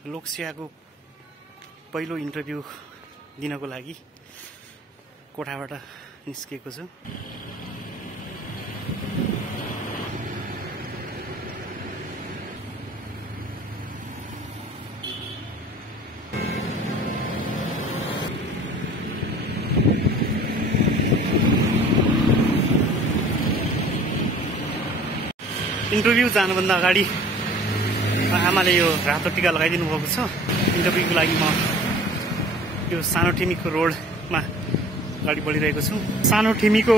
लोकसेवाको पहिलो इन्टरभ्यू दिनको लागि कोठाबाट निस्केको छु। इन्टरभ्यू जानुभन्दा अगाडि आमाले यो रातो टिका लगाइदिनु भएको छ। इन्टरभ्यूको लागि म यो सानो ठिमीको रोडमा अगाडि बढिरहेको छु। सानो ठिमीको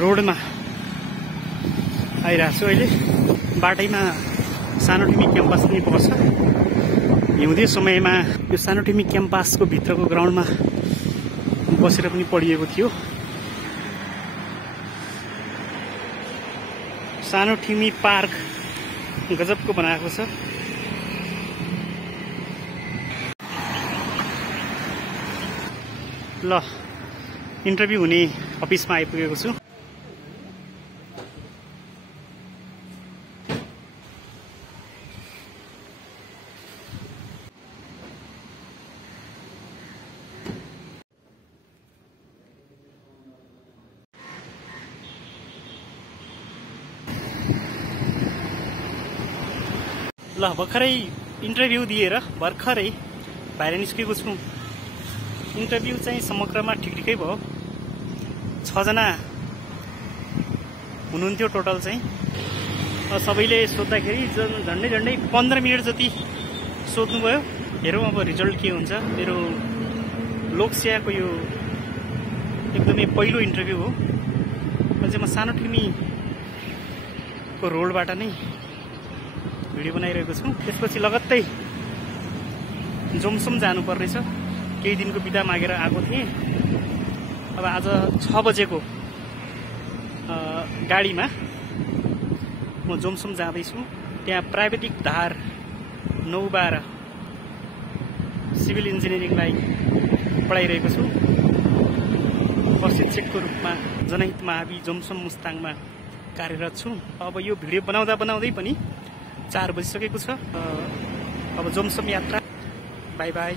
रोडमा आइरहेको छु अहिले। बाटैमा सानो ठिमी क्याम्पस पनि पर्छ। हिउँदे समयमा यो सानो ठिमी क्याम्पसको भित्रको ग्राउन्डमा बसेर पनि पढिएको थियो। सानो ठिमी पार्क गजबको बनाएको छ। ल इन्टरभ्यू हुने अफिसमा आइपुगेको छु। ल भर्खरै इन्टरभ्यू दिएर भर्खरै बाहिर निस्केको छु। इन्टरभ्यू चाहिँ समग्रमा ठिकै भयो। 6 जना हुनुहुन्थ्यो टोटल चाहिँ। सबैले सोद्धाखेरि झन्डै 15 मिनट जति सोध्नुभयो। हेरौँ अब रिजल्ट के हुन्छ। मेरो लोकसेवाको यो एकदमै पहिलो इन्टरभ्यू हो। अझै म सानो ठिमीको रोडबाट नै भिडियो बनाइरहेको छु। त्यसपछि लगत्तै जोमसोम जानुपर्नेछ। केही दिनको बिदा मागेर आएको थिएँ। अब आज 6 बजेको गाडीमा म जोमसोम जाँदैछु। त्यहाँ प्राविधिक धार 9-12 सिभिल इन्जिनियरिङलाई पढाइरहेको छु। प्रशिक्षकको रूपमा जनहित महावि जोमसोम मुस्ताङमा कार्यरत छु। अब यो भिडियो बनाउँदै पनि 4 बजिसकेको छ। अब जोमसोम यात्रा। By by.